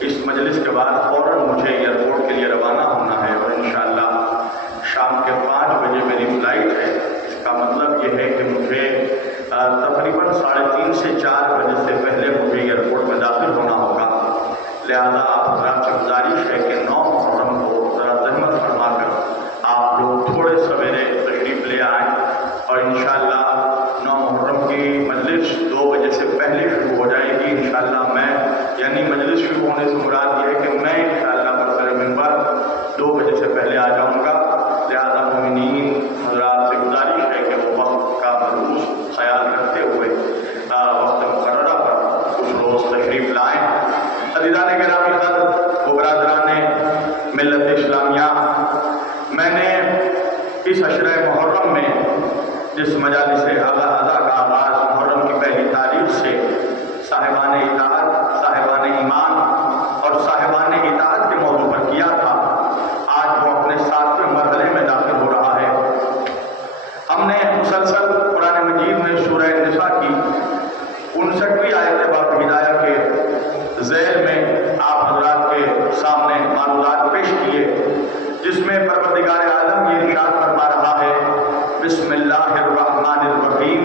اس مجلس کے بعد فوراً مجھے ایئرپورٹ کے لیے روانہ ہونا ہے اور انشاءاللہ شام کے 5 بجے میری فلائٹ ہے۔ اس کا مطلب یہ ہے کہ مجھے تقریباً 3:30 سے 4 بجے سے پہلے مجھے ایئرپورٹ میں داخل ہونا ہوگا۔ لہذا آپ حضرات سے گزارش ہے کہ 9 محرم کو ذرا زحمت فرما کر آپ لوگ تھوڑے سویرے تشریف لے آئیں اور انشاءاللہ 9 محرم کی مجلس 2 بجے سے پہلے شروع ہو جائے گی انشاءاللہ۔ یعنی مجلس شروع ہونے سے مراد یہ ہے کہ میں انشاءاللہ برسر منبر 2 بجے سے پہلے آ جاؤں گا۔ لہذا مومنین حضرات سے گزارش ہے کہ وہ وقت کا ملحوظ خیال رکھتے ہوئے وقت مقررہ پر کچھ روز تشریف لائیں۔ عزیزان گرامی قدر و برادران ملت اسلامیہ، میں نے اس عشرہ محرم میں جس مجالس اعلیٰ کا آغاز محرم کی پہلی تاریخ سے صاحبان اطاعت، صاحبان ایمان اور صاحبان اطاعت کے موضوع پر کیا تھا، آج وہ اپنے 7ویں مرحلے میں داخل ہو رہا ہے۔ ہم نے مسلسل قرآن مجید میں سورہ نساء کی 59ویں آیت باب ہدایہ کے ذیل میں آپ حضرات کے سامنے معلومات پیش کیے، جس میں پروردگار عالم یہ ارشاد فرما رہا ہے، بسم اللہ الرحمن الرحیم،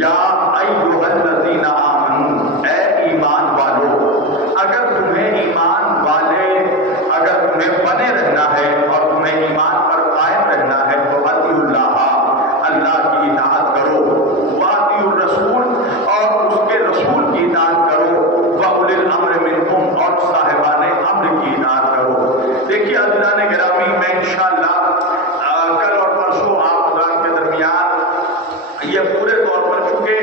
یا ایھا الذین آمنوا، اے ایمان والو، اگر تمہیں ایمان والے، اگر تمہیں بنے رہنا ہے اور تمہیں ایمان پر قائم رہنا ہے تو اطیعوا اللہ، اللہ کی اطاعت کرو، واطیعوا الرسول، اور اس کے رسول کی اطاعت کرو، واولی الامر منکم، اور صاحبان امر کی اطاعت کرو۔ دیکھیے عزیزان گرامی، میں انشاءاللہ کل اور پرسوں آپ حضرات کے درمیان یہ پورے طور پر چونکہ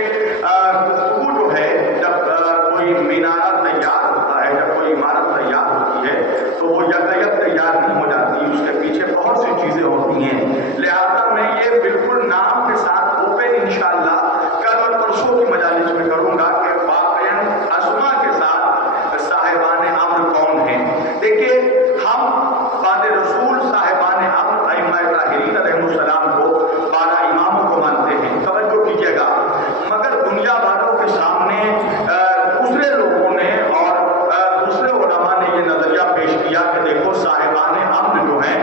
گفتگو جو ہے، جب کوئی مینارہ تیار ہوتا ہے، جب کوئی عمارت تیار ہوتی ہے تو وہ یکایک تیار نہیں ہو جاتی، اس کے پیچھے بہت سی چیزیں ہوتی ہیں۔ لہٰذا میں یہ بالکل نام کے ساتھ اوپن انشاءاللہ کل اور پرسوں کی مجالس میں کروں گا کہ واقعاً اسما کے ساتھ صاحبان امر کون ہیں۔ دیکھیے، ہم بعد رسول صاحبان امر ائمہ طاہرین علیہ السلام کو 12 اماموں کو مانتے ہیں، توجہ کیجیے گا، مگر دنیا والوں کے سامنے دوسرے لوگوں نے اور دوسرے علماء نے یہ نظریہ پیش کیا کہ دیکھو صاحبان امر جو ہیں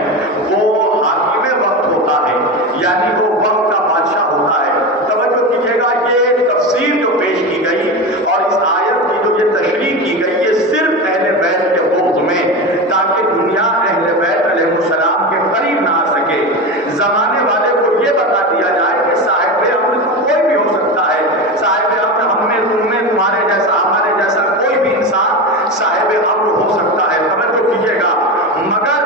وہ حاکم وقت ہوتا ہے، یعنی وہ وقت کا بادشاہ ہوتا ہے۔ توجہ کیجیے گا، یہ تفسیر جو پیش کی گئی اور اس آیت کی جو یہ تشریح کی گئی، یہ صرف اہل بیت کے بغض میں، تاکہ دنیا اہل بیت علیہ السلام کے قریب نہ آ سکے، زمانے والے کو یہ بتا دیا جائے کہ صاحب امر تو کوئی بھی ہو سکتا ہے، صاحب امر ہم میں، تم میں، تمہارے جیسا، ہمارے جیسا کوئی بھی انسان صاحب امر ہو سکتا ہے۔ توجہ کیجیے گا، مگر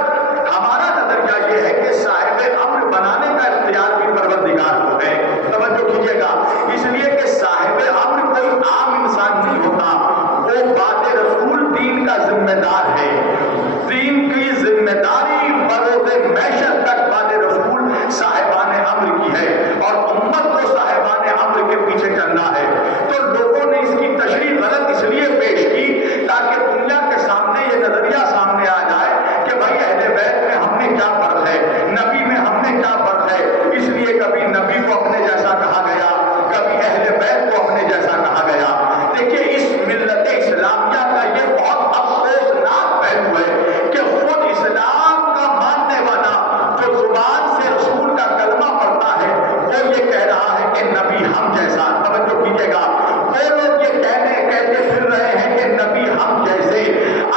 ہمارا نظریہ یہ ہے کہ صاحب امر بنانے کا اختیار بھی پروردگار کو ہے۔ توجہ کیجیے گا، اس لیے کہ صاحب امر کوئی عام انسان نہیں ہوتا، وہ بعد رسول دین کا ذمہ دار ہے۔ دین کی ذمہ داری بروز معیشت تک بعد رسول صاحبان امر کی ہے اور امت کو صاحبان امر کے پیچھے چلنا ہے۔ تو لوگوں نے اس کی تشریح غلط اس لیے پیش کی تاکہ دنیا کے سامنے یہ نظریہ سامنے آ جائے کہ بھائی اہل بیت میں ہم نے کیا فرق ہے، نبی میں ہم نے کیا فرق ہے۔ اس لیے کبھی نبی کو اپنے جیسا کہا گیا، کبھی اہل بیت کو اپنے جیسا کہا گیا۔ دیکھیے، اس ملت اسلامیہ کا یہ بہت افسوسناک پہلو ہے کہ خود اسلام کا ماننے والا جو زبان سے رسول کا کلمہ پڑھتا ہے، وہ یہ کہہ رہا ہے کہ نبی ہم جیسا۔ توجہ کیجیے گا، وہ لوگ یہ کہتے پھر رہے ہیں کہ نبی ہم جیسے۔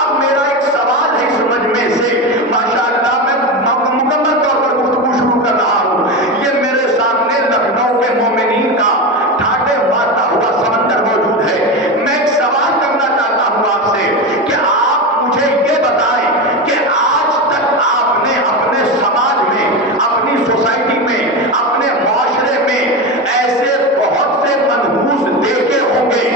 اب میرا ایک سوال ہے اس مجمع سے، ماشاءاللہ میں مکمل طور پر گفتگو شروع کر رہا ہوں، یہ میرے سامنے لکھنؤ کے مومنین کا ٹھاٹھے مارتا ہوا سمندر موجود ہے۔ میں ایک سوال کرنا چاہتا ہوں آپ سے کہ آپ مجھے یہ بتائیں کہ آج تک آپ نے اپنے سماج میں، اپنی سوسائٹی میں، اپنے معاشرے میں ایسے بہت سے منحوس دیکھے ہوں گے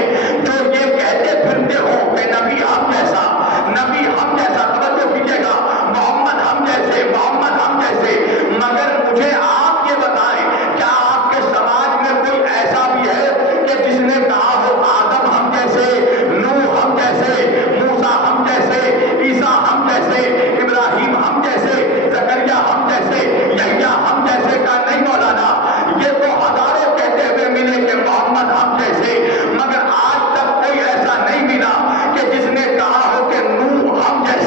جو یہ کہتے پھرتے ہوں کہ نبی ہم جیسا، نبی ہم جیسا۔ توجہ کیجیے گا، محمد ہم جیسے، محمد ہم جیسے، مگر مجھے آپ یہ بتائیں کیا آپ کے سماج میں کوئی ایسا بھی ہے کہ جس نے کہا ہو آدم ہم جیسے، نوح ہم جیسے، موسیٰ ہم جیسے، عیسیٰ ہم جیسے، ابراہیم ہم جیسے، زکریا ہم جیسے، یحییٰ ہم جیسے؟ کا نہیں مولانا، یہ تو ہزاروں کہتے ہوئے ملے کہ محمد ہم جیسے، مگر آج تک کوئی ایسا نہیں ملا کہ جس نے کہا ہو کہ نوح ہم جیسے۔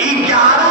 11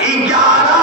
11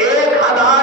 1000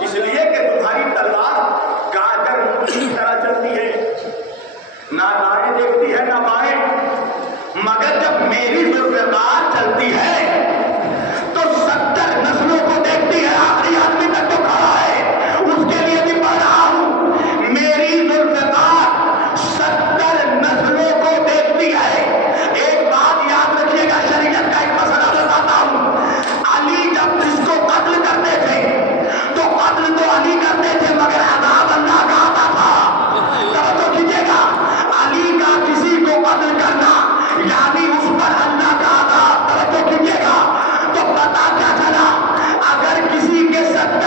اس لیے کہ تمہاری تلوار گاجر مولی کی طرح چلتی ہے، نہ دائیں دیکھتی ہے نہ بائیں، مگر جب میری ذوالفقار چلتی ہے تو 70 نسلوں کو دیکھتی ہے، آخری آدمی تک تو کھڑا ہے، اس کے لیے بھی پڑھ رہا ہوں، میری ذوالفقار 70 نسلوں کو دیکھتی ہے۔ ایک بات یاد رکھیے گا، شریعت کا ایک مسئلہ بتاتا ہوں، علی جب اس کو قتل کرتے تھے تو قتل تو علی کرتے تھے مگر عذاب اللہ کا آتا تھا۔ توجہ کیجیے گا، علی کا کسی کو قتل کرنا یعنی اس پر اللہ کا عذاب، توجہ کیجیے گا، تو پتا کیا چلا، اگر کسی کے 70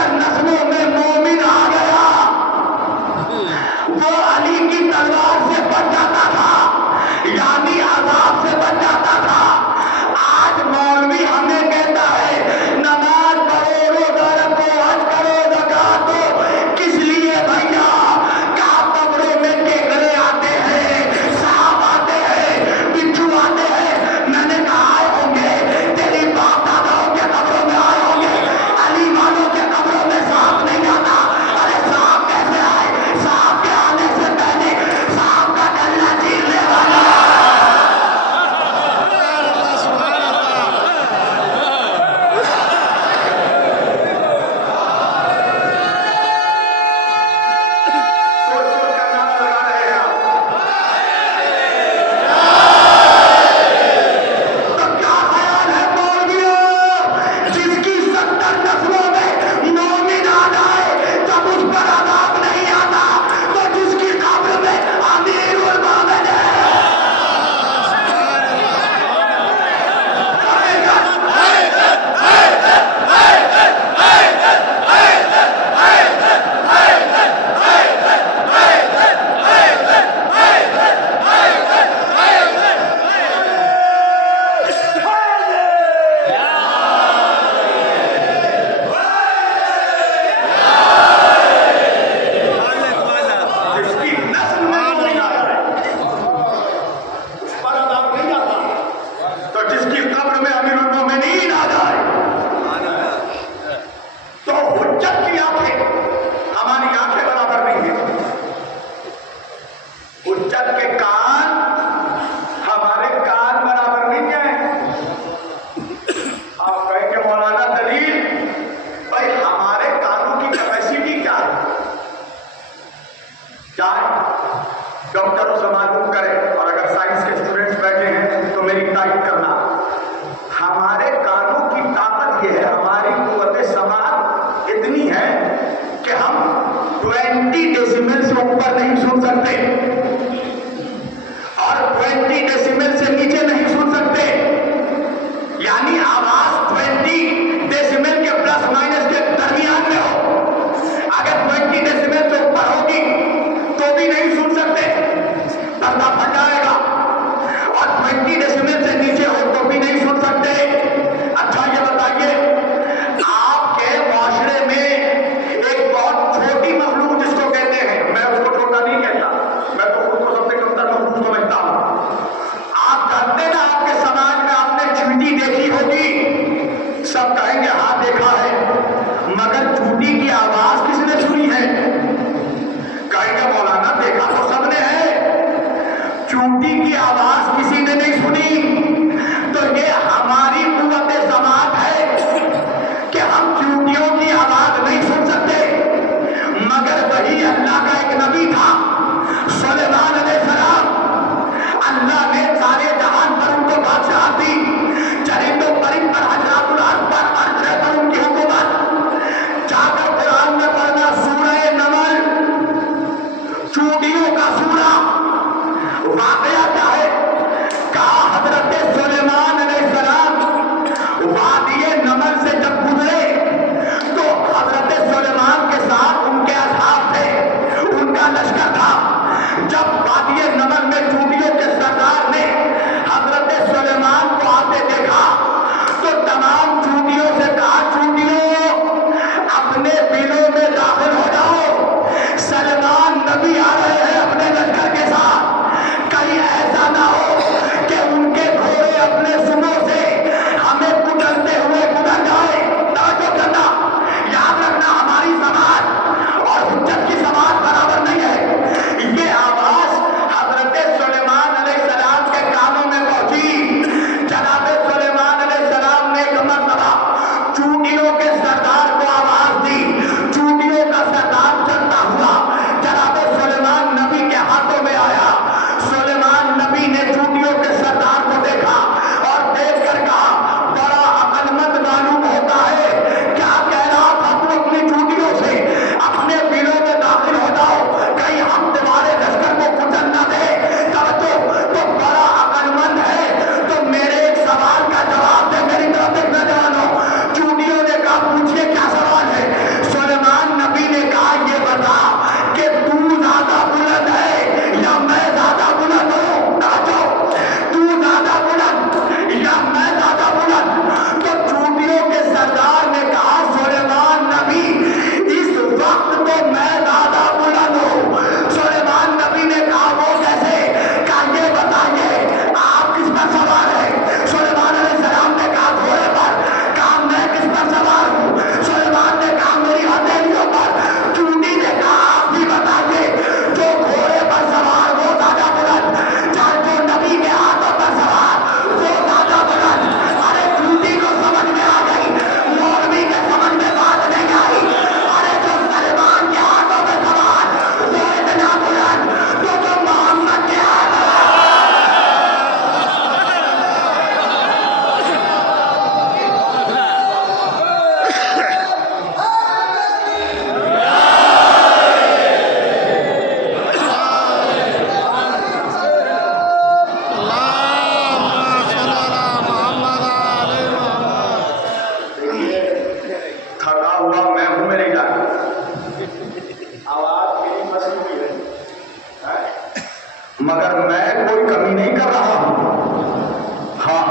مگر میں کوئی کمی نہیں کر رہا ہوں. ہاں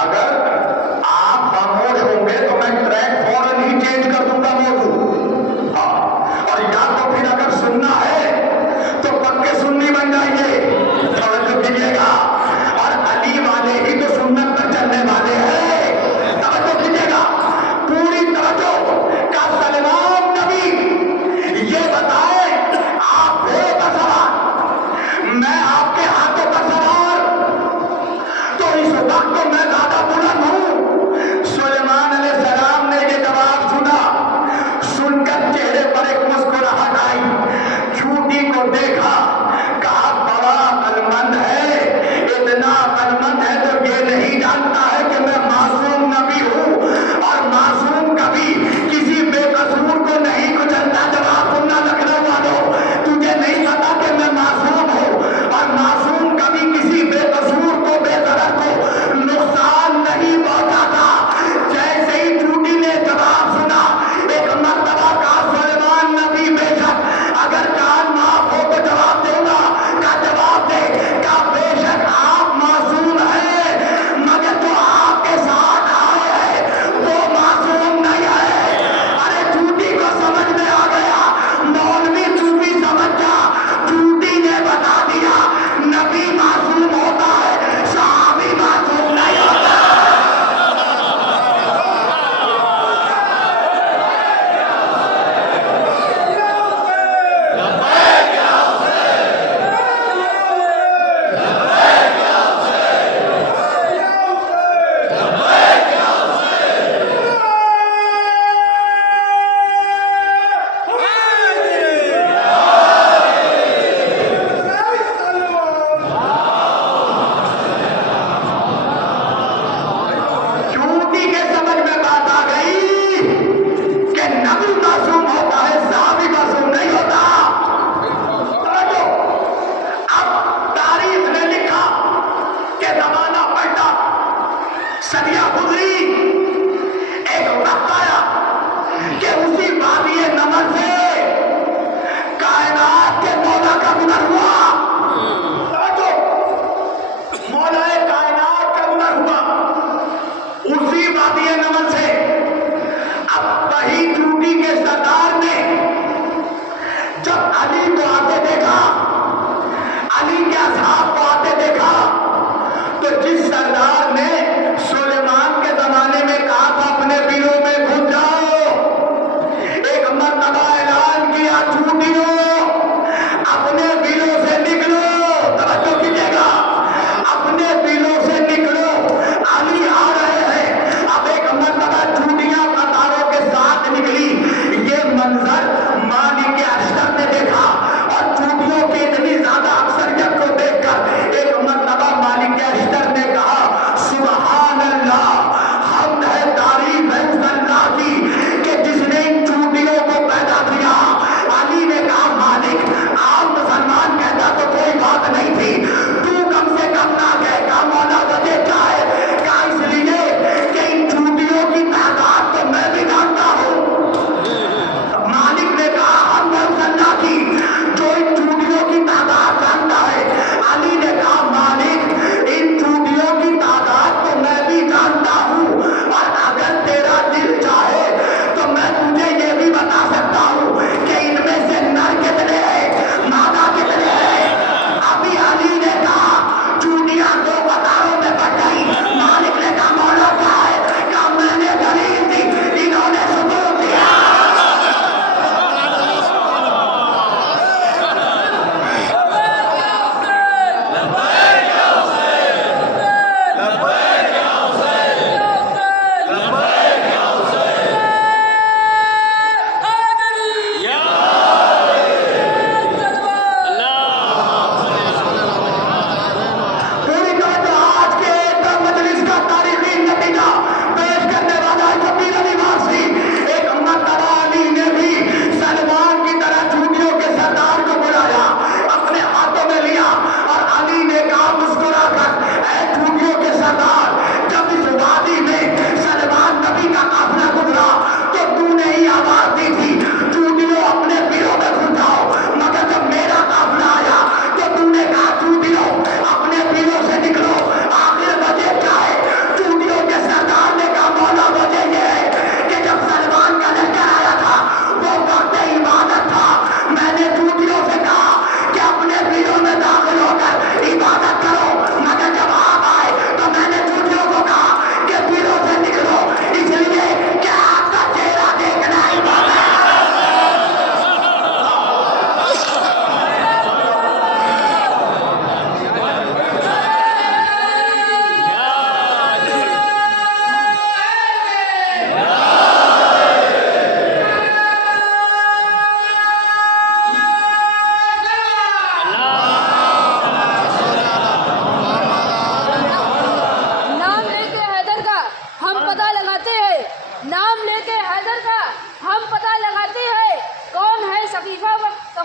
اگر آپ خاموش ہوں گے تو میں ٹریک فوراً ہی چینج کر دوں گا موضوع. ہاں اور یا تو پھر اگر سننا ہے تو پکے سنی بن جائیے. توجہ کیجیے گا. اور علی والے ہی تو سنت پر چلنے والے ہیں. توجہ کیجیے گا پوری توجہ. کا سلمان نبی یہ بتائیں آپ گھوڑے پر سوار میں آپ کے ہاتھوں پر سوار تو اس وقت تو میں زیادہ بلند ہوں. سلیمان علیہ السلام نے یہ جواب سنا. سن کر چہرے پر ایک مسکراہٹ آئی. چونٹی کو دیکھا کہا بڑا عقلمند ہے. اتنا عقلمند ہے تو یہ نہیں جانتا ہے کہ میں معصوم نبی ہوں اور معصوم کبھی کسی بے قصور کو نہیں کچلتا. جواب سننا لکھنؤ والوں, تجھے نہیں پتا کہ میں معصوم ہوں اور معصوم کبھی کسی بے قصور کو بے ضرر کو نقصان نہیں پہنچاتا. جیسے ہی چوٹی نے جواب سنا ایک مرتبہ کہا سلیمان نبی بے شک اگر کان معاف ہو تو جواب دوں گا. کا جواب دے کا بے شک آپ معصوم ہیں مگر جو آپ کے ساتھ آئے ہیں وہ معصوم نہیں ہے. ارے چوٹی کو سمجھ میں آ گیا. مولوی چوٹی سمجھ جا. چوٹی نے بتا دیا نبی معصوم ہوتا ہے صحابی معصوم نہیں ہوتا. چوٹی کے سمجھ میں بات آ گئی کہ نبی معصوم ہوتا ہے صحابی معصوم نہیں ہوتا. توجہ. اب تاریخ نے لکھا کہ زمانہ پلٹا, صدیاں گزری, ایک وقت آیا کہ اسی وادی نمر سے کائنات کے مولا کا گزر ہوا. توجہ. مولا کائنات کا گزر ہوا اسی وادی نمر سے. اب وہی چوٹی کے سردار نے جب علی کو آتے دیکھا, علی کے اصحاب کو آتے دیکھا, تو جس سردار نے سلیمان کے زمانے میں کہا تھا اپنے بلوں میں گھس جاؤ, ایک مرتبہ اعلان کیا چوٹیوں اپنے بلوں سے نکلو. توجہ کیجیے گا اپنے بلوں سے نکلو علی آ رہے ہیں. اب ایک مرتبہ چوٹیاں قطاروں کے ساتھ نکلی. یہ منظر مالک اشتر نے دیکھا اور چوٹیوں کی اتنی زیادہ اکثریت کو دیکھ کر ایک مرتبہ مالک اشتر نے کہا سبحان اللہ, حمد ہے تعریف ہے اس اللہ کی کہ جس نے ان چوٹیوں کو پیدا کیا. علی نے کہا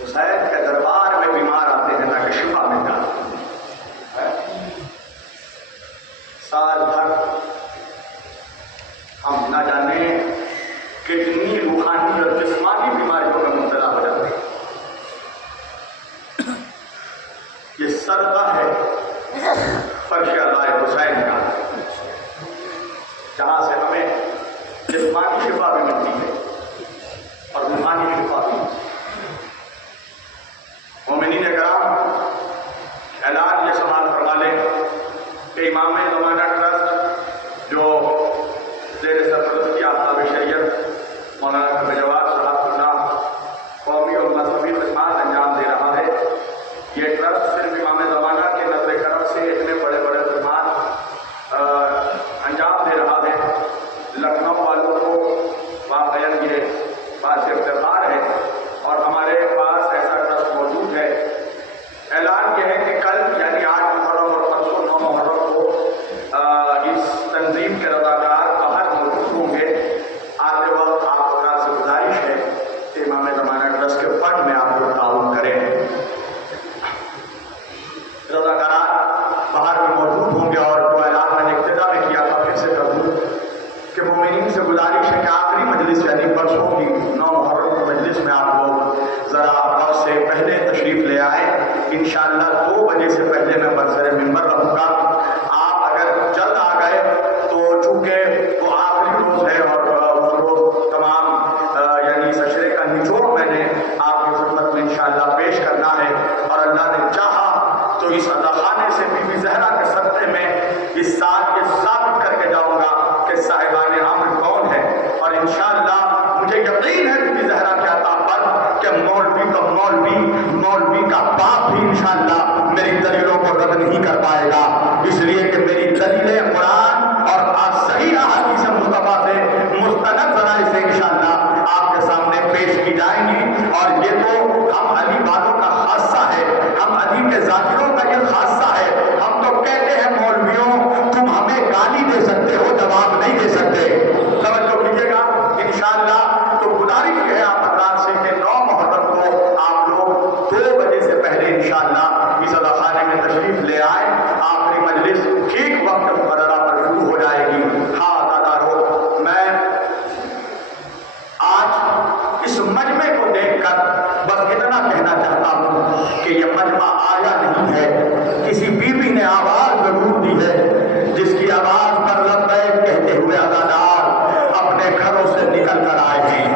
حسین کے دربار میں بیمار آتے ہیں تاکہ شفا مل جائے. سال بھر ہم نہ جانے کتنی روحانی اور جسمانی بیماریوں میں مبتلا ہو جاتے ہیں. یہ صدقہ ہے فرش اللہ حسین کا، جہاں سے ہمیں جسمانی شفا بھی ملتی ہے اور روحانی شفا بھی. مومنین کرام، اعلان یہ سماعت فرما لیں کہ امام زمانہ ٹرسٹ جو زیر سرپرستی آفتاب شریعت مولانا کبیر جواد صاحب کو نام قومی اور مذہبی خدمات انجام دے رہا ہے. یہ ٹرسٹ صرف امام زمانہ کے نظر کرم سے اتنے بڑے بڑے خدمات انجام دے رہا ہے. لکھنؤ والوں کو واقعاً یہ باعث افتخار ہے اور ہمارے پاس ایسا ٹرسٹ موجود ہے. اعلان یہ ہے کہ کل یعنی 8 محرم اور پرسوں 9 محرم کو اس تنظیم کے رضاکار باہر موجود ہوں گے. آتے وقت آپ حضرات سے گزارش ہے کہ امام زمانہ ٹرسٹ کے فنڈ میں آپ لوگ تعاون کریں. رضاکاران باہر میں موجود ہوں گے اور جو اعلان میں نے ابتدا میں کیا تھا پھر سے کر دوں کہ مومنین سے گزارش ہے کہ آخری مجلس یعنی پرسوں کی 9 محرم کی مجلس میں آپ لوگ ذرا وقت سے پہلے تشریف لے آئے. انشاءاللہ 2 بجے سے پہلے میں برسر منبر رہوں گا. آپ اگر جلد آ گئے تو چونکہ وہ آخری روز ہے اور اس روز تمام یعنی سشرے کا نچوڑ میں نے آپ کی خدمت میں انشاءاللہ پیش کرنا ہے اور اللہ نے چاہا تو اس عطاخانے سے بی بی زہرا کے صدقے میں اس سال یہ ثابت کر کے جاؤں گا کہ صاحبان امر کون ہے. اور انشاءاللہ مجھے یقین ہے بی بی زہرا کے عطا پر کہ مولوی کا باپ بھی انشاءاللہ میری دلیلوں کو رد نہیں کر پائے گا. اس لیے کہ میری دلیلیں قرآن اور صحیح احادیث مصطفیٰ سے مستند ذرائع سے انشاءاللہ آپ کے سامنے پیش کی جائیں گی. اور یہ تو ہم علی والوں کا خاصہ ہے، ہم علی کے ذاکروں کا یہ خاصہ ہے. ہم تو کہتے ہیں مولویوں تم ہمیں گالی دے سکتے ہو، جواب نہیں دے سکتے. توجہ کیجیے گا انشاءاللہ. تو گزارش یہ ہے آپ حضرات سے کہ 9 محرم کو آپ لوگ 2 بجے سے پہلے انشاءاللہ اس عطاخانے میں تشریف لے آئے. آخری مجلس ٹھیک وقت مقررہ پر شروع ہو جائے گی. ہاں دادارو، میں آج اس مجمع کو دیکھ کر بس اتنا کہنا چاہتا ہوں کہ یہ مجمع آیا نہیں ہے، کسی بیوی نے آواز ضرور دی ہے جس کی آواز پر لبیک کہتے ہوئے عزادار اپنے گھروں سے نکل کر آئے ہیں.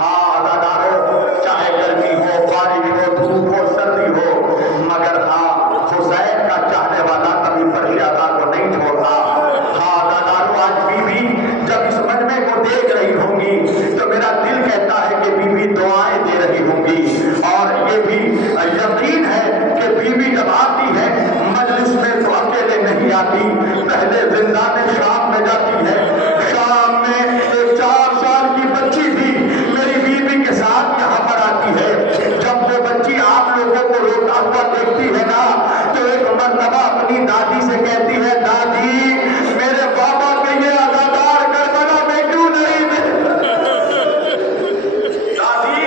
ہاں عزادارو، چاہے گرمی ہو، بارش ہو، دھوپ ہو، سردی ہو، مگر ہاں حسین کا چاہنے والا کبھی فرش عطا کو نہیں چھوڑتا. ہاں عزادارو، آج بیوی جب اس مجمع کو دیکھ رہی ہوں گی تو میرا دل کہتا ہے کہ بیوی دعائیں دے رہی ہوں گی. اور یہ بھی یقین ہے کہ بیوی جب آتی ہے مجلس میں تو اکیلے نہیں آتی، پہلے زندان شام میں جاتی ہے. شام میں ایک 4 سال کی بچی بھی میری بیوی کے ساتھ یہاں پر آتی ہے. جب وہ بچی آپ لوگوں کو روتا ہوا دیکھتی ہے نا تو ایک مرتبہ اپنی دادی سے کہتی ہے، دادی میرے بابا کے یہ عزادار کربلا میں کیوں نہیں تھے؟ دادی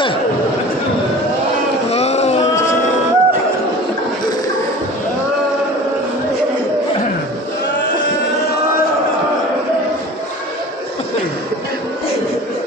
Ah!